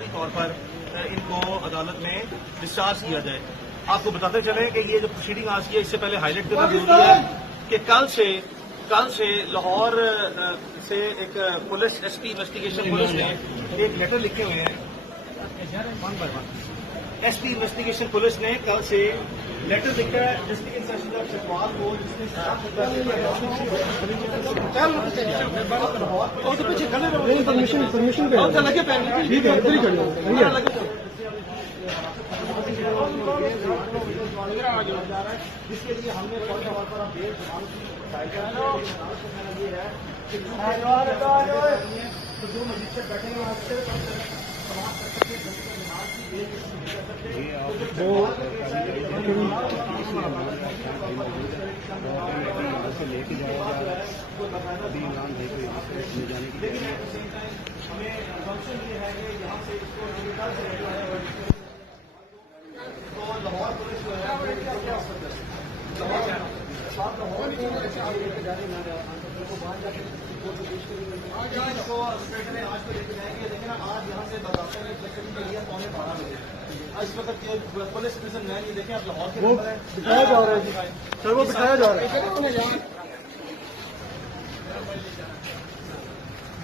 फौरी तौर पर इनको अदालत में डिस्चार्ज किया जाए। आपको बताते चलें कि ये जो प्रोसीडिंग आज की है, इससे पहले हाईलाइट करना जरूरी है कि कल से लाहौर से एक पुलिस एसपी इन्वेस्टिगेशन पुलिस ने एक लेटर लिखे हुए हैं। एसपी इन्वेस्टिगेशन पुलिस ने कल से लेटर लिखा है डिस्ट्रिक्ट इंस्पेक्टर चकवाल को, जिसने जिसके लिए हमने फौरी तौर पर अपडेट तो जो मजिस्ट्रेट बैठे हैं वहाँ से समाज सकते लेके जाया जा रहा है। अभी इमरान भाई को जाने की, लेकिन हमें फंक्शन ये है कि यहाँ से इसको तो लाहौर पुलिस जो है आज तो लेके जाएंगे, लेकिन आज यहाँ से बर्दाश्तों ने के लिए 12:15 बजे इस वक्त पुलिस स्टेशन में ये देखें आप लाहौर के नंबर है बिठाया जा रहा है जी सर, वो बिठाया जा रहा है।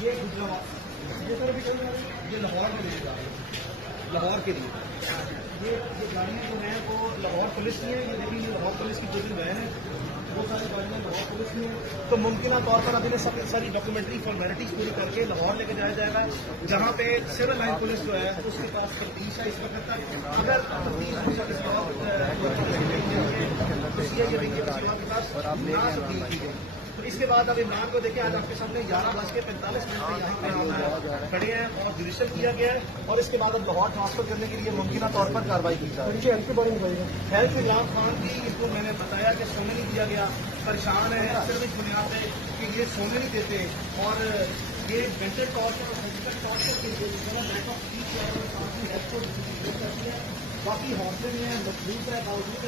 ये लाहौर में लेके जा रहे हैं, लाहौर के लिए ये गाड़ियाँ जो हैं वो लाहौर पुलिस की है। ये देखिए ये लाहौर पुलिस की जो वैन है, बहुत सारी गाड़ियाँ लाहौर पुलिस की है। तो मुमकिन तौर पर अभी सब सारी डॉक्यूमेंट्री फॉर्मेलिटीज पूरी करके लाहौर लेके जाया जाएगा, जहाँ पे सिविल लाइन पुलिस जो है उसके पास तफ्तीश है इस वक्त तक। अगर तो इसके बाद अब इमरान को देखे आज आपके सामने 11:45 यहाँ पे खड़े हैं और जुडिशल किया गया है, और इसके बाद अब लाहौर ट्रांसफर करने के लिए मुमकिन तौर पर कार्रवाई की जाए। हेल्थ के बारे में बताइए। हेल्थ इमरान खान की इसको मैंने बताया कि सोने नहीं दिया गया, परेशान है सिर्फ इस बुनियाद पे कि ये सोने नहीं देते, और ये मेंटल टॉर्चर और फिजिकल टॉर्चर के लिए बाकी हौसले में मजबूत है बावजूद